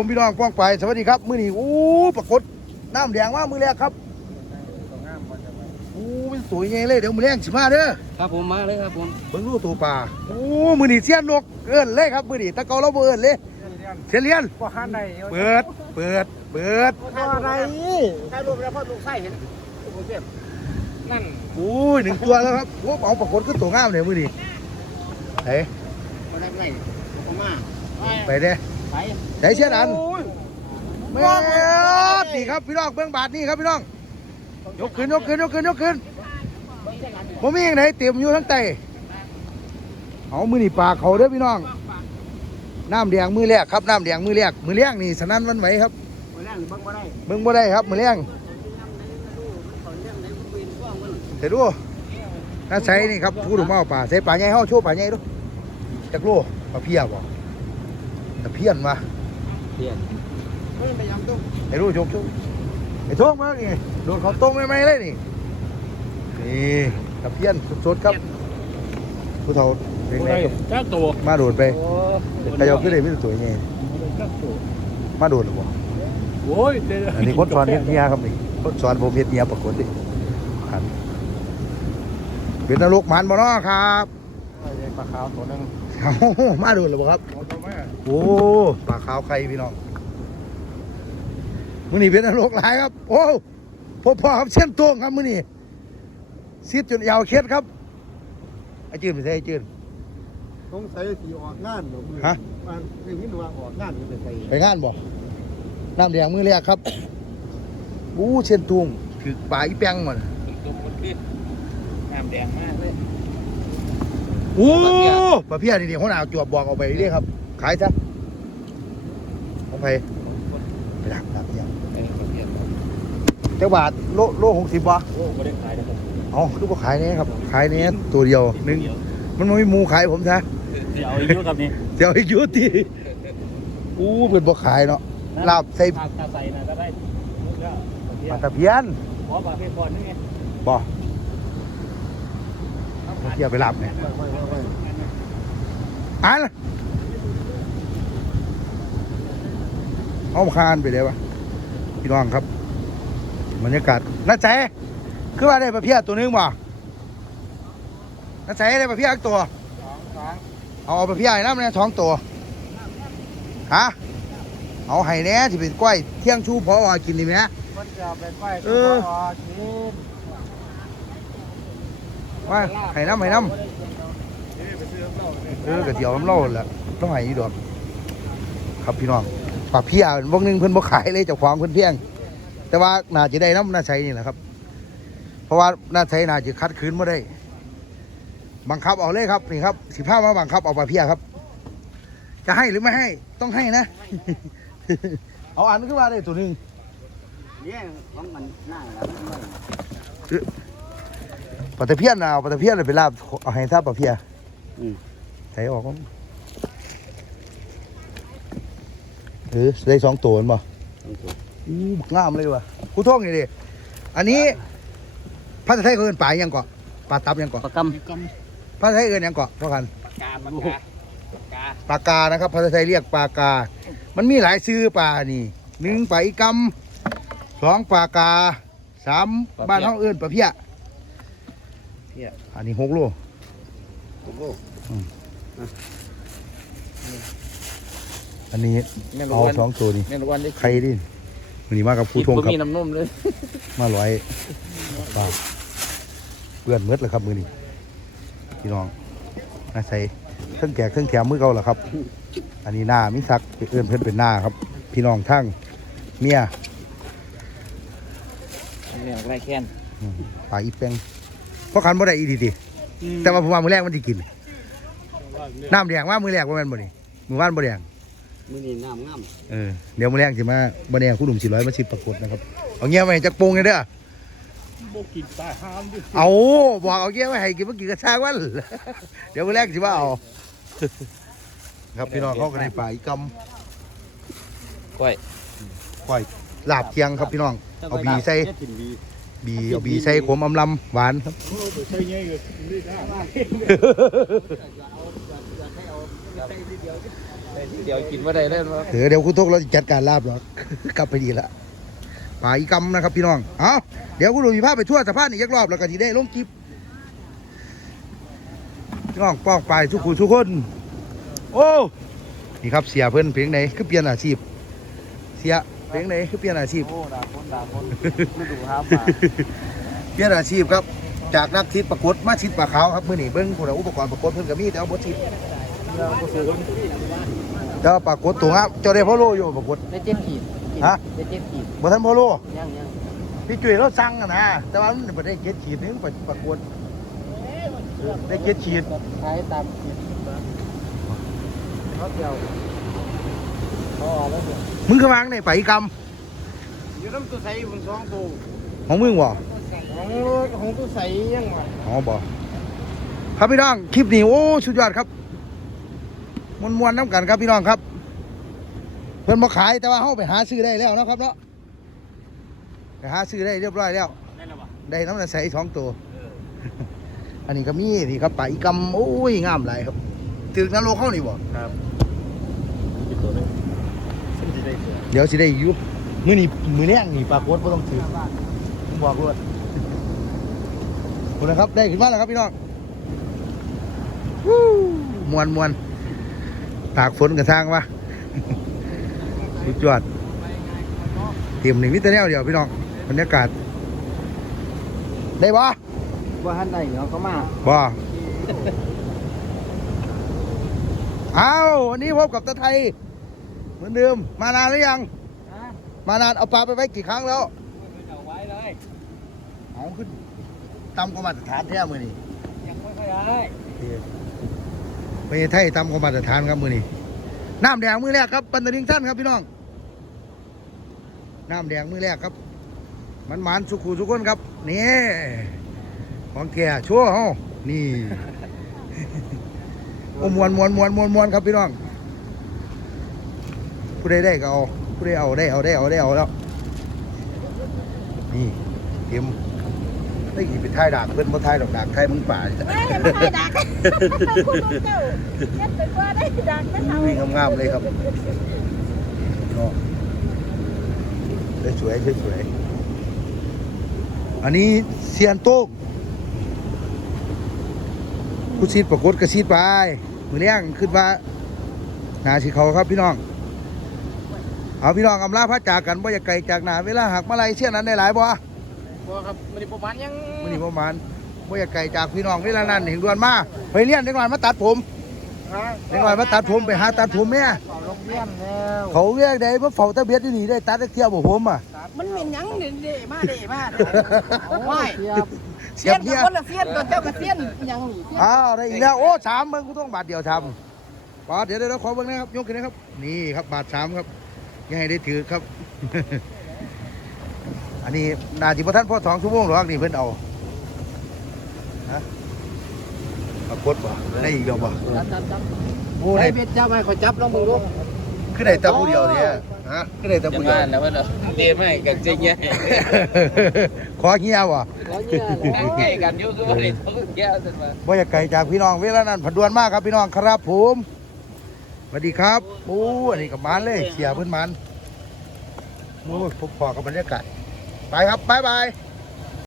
ผมพี่น้องป้องไปสวัสดีครับ มื้อนี้โอ้ปรากฏน้ำแดงมากมื้อแรกครับโอ้เป็นสวยไงเลยเดี๋ยวมื้อแรงสิมาเด้อครับผมมาเลยครับผมเบิ่งรูตัวปลาโอ้มื้อนี้เสี้ยนนกเอิ้นเลยครับมื้อนี้ตะเกาเราบ่เอิ้นเลยเสียเลียนว่าหันใดเปิดเปิดเปิดว่าอะไรใครรวมแล้วพ่อลูกไส้เห็นโอเคนั่นโอ้ยหนึ่งตัวแล้วครับโอ้เอาปรากฏขึ้นตัวงามเลยมื้อนี้ไหนมาได้ไหมผมมาไปเด้ ไปไหนเสี้ยนอันแม่ดนี่ครับพี่น้องเบิ่งบาทนี่ครับพี่น้องยกขึ้นยกขึ้นยกขึ้นยกขึ้นผมมีอย่างไหนเตรียมอยู่ทั้งไตเอามือนี่ปลาเขาเด้อพี่น้องน้ำแดงมือแรกครับน้ำแดงมือแรกมือแรกนี่สนั่นหวันไหวครับมานั่งบังมาได้เบิ่งบ่ได้ครับมือแรงเดี๋ยวดูน้าใช้นี่ครับผู้ถูกมาเอาปลาใส่ปลาใหญ่เฮาโชว์ปลาใหญ่ดูจักโลปลาเพียบ่ ตะเพียนวะเปลี่ยนไม่ไปยังตุ้งไอ้รู้โชคโชคไอ้โชคมากนี่โดนเขาต้มไม่ไหมเลยนี่นี่ตะเพียนสดๆครับ ผู้เฒ่าเด็กๆเจ้าตัวมาโดดไปโอ้แต่ยกขึ้นเลยไม่สวยไงมาโดดหรือเปล่าโอ้ยอันนี้คนสอนเฮ็ดเนียครับนี่คนสอนผมเฮ็ดเนียปรากฏดิขันเป็นนรกหมันบ่เนาะครับปลาขาวตัวนึง เอ้ามาโดดหรือเปล่าครับเอาตัวแม่โอ้ปลาขาวไข่พี่น้องมื้อนี้เป็นนรกหลายครับ โอ้พ่อพ่อครับเส้นตวงครับมื้อนี้ซีดจนยาวเคล็ดครับไอ้จืนไปใส่ไอ้จืนต้องใส่สีออกงานหรอมือฮะมันคือวินว่าออกงานมันจะใส่ไปงานบ่น้ำแดงมือแรกครับอู้เส้นตวงถือปลาอีแปงมันตัวคนดิ้นน้ำแดงมากเลย โอ้ปลาเพี้ยนี่นี่เขาหนาวจวบบอกเอาไปเรื่อยครับ ขายซะของไปไปดักดักเนี่ยเออเปลี่ยนเจ้าบาทโลโลหกสิบบาทโอ้ไม่ได้ขายนะครับอ๋อคือบ่ขายเนี่ยครับ ขายเนี่ยตัวเดียวหนึงมันไม่มีหมูขายผมซะเดี๋ยวเอาอายุครับนี่เดี๋ยวอีกอยุติอู้เป็นบ่ขายเนาะลาบใส่ถ้าถ้าใส่นะก็ได้แล้วปลาตะเพียนขอปลาเพียนก่อนนี่ไงบ่ เที่ยวไปลาบเนี่ยไม่ไม่ไม่ไม่อันเอาคานไปเลยวะพี่น้องครับบรรยากาศน่าใจคือว่าได้ปลาเพียตัวหนึงบ่น่าใจได้ปลาเพียอีกตัวสองสองเอาเอาปลาเพียให้น้ำเนี่ยท้องตัวฮะเอาให้แหน่ที่เป็นกล้วยเที่ยงชูพอว่ากินนี่แหมมันจะเป็นไฟเออกิน ว่าให้น้ำให้น้ำเออกระเจียวน้ำเล่าแหละต้องให้อีดอกครับพี่น้องปลาเพียพวกนึงเพิ่นบ่ขายเลยเจ้าของเพิ่นเพียง แต่ว่าน่าจะได้น้ำน่าใช้นี่แหละครับ เพราะว่าน่าใช้น่าจะคัดคืนไม่ได้ บังคับเอาเลยครับนี่ครับสิบห้ามาบังคับเอาปลาเพียครับ จะให้หรือไม่ให้ต้องให้นะ เอาอันขึ้นมาได้ตัวหนึ่งเนี่ยของมันหน้าแล้วมันไม่ ปลาตะเพียนเอาปลาตะเพียนเลยไปลาบเอาให้ท่าปลาเพียใส่ออกมั้งเออได้สองตัวมั้งอู้บักงามเลยว่ะกูท่องนี่ดิอันนี้ภาษาไทยเขาเอินปลาอยังเกาะปลาตับอยังเกาะปลากำภาษาไทยเอินหยังเกาะเท่ากัน กาปลากาปลากาปลากานะครับภาษาไทยเรียกปลากา มันมีหลายชื่อปลานี่หนึ่งปลาอีกำสองปลากาสามบ้านห้องเอินปลาเพี้ย เพี้ยอันนี้หกโลโอ้โหอันนี้แม่นเอาวันสองตัวนี่แม่นวันได้ใครดิวันนี้มากับผู้ทงบ่ครับมีน้ำนมเลยมาร้อยปลาเปื่อนเมืดเลยครับมือนี้พี่น้องอาศัยเครื่องแกะเครื่องแถมมือเก่าเหรอครับ อันนี้หน้ามิสักเอื้อนเพื่อนเป็นหน้าครับ พี่น้องทั้งเมียเนี่ยไรแค้นอืมปลาอีแปง เพราะคันบ่ได้อีดีดีแต่ว่าผมว่ามือแรกมันจะกิน น้ำแดงว่ามือแรกว่าแมันบ่นี่มือว่านบ่แดงมือนี่น้ำงามเออเดี๋ยวมือแรกสิมาบ่แดงคุณหนุ่มสี่ร้อยมาชิมปรากฏนะครับ เอาเงี้ยไว้จักโปงเลยเด้อโบกินปลาห้ามดิเอาบอกเอาเงี้ยไว้ให้กินเมื่อกี้กระชากวันเดี๋ยวมือแรกสิว่าเอาครับพี่น้องเขาก็ได้ปลาอีกกก้อยำก้อยลาบเคียงครับพี่น้อง เอาบีใส่กิน บีบีเอาบีใส่ขมอำลำหวานครับใช่ไงเลยนี่ได้เดี๋ยวกินมาได้เล่นวะเดี๋ยวเดี๋ยวคุณทกเราจะจัดการลาบหรอกกลับไปดีละป่าอีกำนะครับพี่น้องเอาเดี๋ยวคุณดูมีภาพไปทั่วสะพานอีกยักรอบแล้วก็ทีได้ลงคลิปพี่น้องป้องไปทุกคนทุกคน โอ้นี่ครับเสียเพิ่นเพลงไหนคือเปลี่ยนอาชีพ เสีย เพลงไหนคือเปลี่ยนอาชีพ โอ้ด่าคนด่าคนฤดูห้ามมาเปลี่ยนอาชีพครับ จากนักทิศประกวดมาชิดปลาขาวครับมื่อนี้เบิ้งพวกเราอุปกรณ์ประกวดเพิ่นก็มีแต่เอาบทชิดเจ้าปรากฏตัวครับเจ้าได้พ่อโลอยู่ประกวด ได้เจ็ดขีดฮะ ได้เจ็ดขีดบ่ทันพ่อโลยังยังพี่จุ๋ยเราสั่งอะนะแต่ว่ามันบ่ได้เก็ดขีดนึงไปประกวดได้เก็ดขีด ขายตามขีดเขาเดียว มึงคือวางในไปอีกรรมอยู่น้ำตัวใสบนสองตัวของมึงบ่ของของตัวใสยังวะอ๋อบ่ครับพี่น้องคลิปนี้โอ้สุดยอดครับมวนๆน้ำกันครับพี่น้องครับ เพิ่นบ่ขายแต่ว่าเฮาไปหาซื้อได้แล้วเนาะครับเนาะไปหาซื้อได้เรียบร้อยแล้ว ได้แล้วปะได้น้ำตาลใสสองตัวอันนี้ก็มีนี่ครับปลาอีกำโอ้ยงามหลายครับถึงนรกเข้านี่บ่ครับกินตัวเลยซึ่งจะได้ เสือเดี๋ยวสิได้อยู่มื้อนี้มื้อแรงนี่ปลากดบ่ต้องถือผมบอกรวดคนนะครับได้ขึ้นมาแล้วครับพี่น้องวู้มวนมวนตากฝนกันทางวะสุดยอดเตรียมหนึ่งมิตรแนวเดียวพี่น้องบรรยากาศ ได้ปะว่าท่านใดเนาะเขามาบ่เอาวันนี้พบกับตาไทย เหมือนเดิม มานานหรือยังมานานเอาปลาไปไว้กี่ครั้งแล้วเอาไว้เลย เอาขึ้นต่ำกว่ามาตรฐานแท้มือนี่ยังไม่ค่อยได้ไปไทยต่ำกว่ามาตรฐานครับมือนี่น้ำแดงมือแรกครับปันตลิงท่านครับพี่น้อง น้ำแดงมือแรกครับ มันหมานสุขุสุขคนครับ นี่ ของแก่ชั่วเฮานี่ โอ้มวนมวนมวนมวนมวนครับพี่น้อง ผู้ใดได้ก็เอาผู้ใดเอาได้เอาได้เอาได้เอาแล้วนี่เตรียมได้กี่เป็นท้ายดากเพิ่นบ่ท้ายดอกดากท้ายมึงป่านี่ไม่ไม่ได้ดักคุณลุงเจ้าเย็ดไปกว่าได้ดักนะเขาวิ่งงามๆเลยครับเนาะได้สวยได้สวยอันนี้เซียนโต๊กผู้ซีดปรากฏกระซีดไปมือเลี้ยงขึ้นมาหนาสิเขาครับพี่น้อง เอาพี่น้องอำลาพระจากกันบ่อย่าไกลจากหนาเวลาหักมาลัยเชี่ยนั้นได้หลายบ่บ่ครับมันประมาณยังมื่อนี้ประมาณบ่อย่าไกลจากพี่น้องเวลานั้นเห็นด่วนมาไปเรียนเด็กน้อยมาตัดผมเด็กน้อยมาตัดผมไปหาตัดผมแม่เขาลงเรียนแล้วเขาเรียกได้มาเฝ้าตะเบียดอยู่นี่ได้ตัดได้เที่ยวบ่ผมอะมันเป็นหยังเด่นเด่มาเด่มาไหวเทียบเสีเสียยบนเนี่ยคนละเสียนตัวเจ้าก็เสียนหยังนี่เสียนอ้าวได้อีกแล้วโอ้สามเบิ่งกูต้องบาทเดียวทำบาทเดี๋ยวเดี๋ยวขอเบิ่งนะครับยกขึ้นนะครับนี่ครับบาทสามครับอ ยังให้ได้ถือครับ อันนี้นาจิพท่านพ่อสองชั่วโมงหรอกนี่เพิ่นเอาฮะปรากฏบ่ได้อีกแล้วบ่จับจับจับโอ้ไอ้ได้เบ็ดจับให้เขาจับลองมึงดูคือได้แตะผู้เดียวเนี่ยฮะคือได้แตะจะผู้เดียมาวแล้วว่าเนาะเตะไม่กันจริงไงขอเฮียบ่ขอเนี่ยแหละใกล้กันอยู่ตัวนี้ต้องแก้กันมา บ่อยากไกลจากพี่น้องเวลานั้นผัดดวนมากครับพี่น้องครับผม สวัสดีครับโอ้อันนี้กับมันเลยเสียเพิ่นมันโอ้พบพอกับบรรยากาศไปครับบ๊ายบาย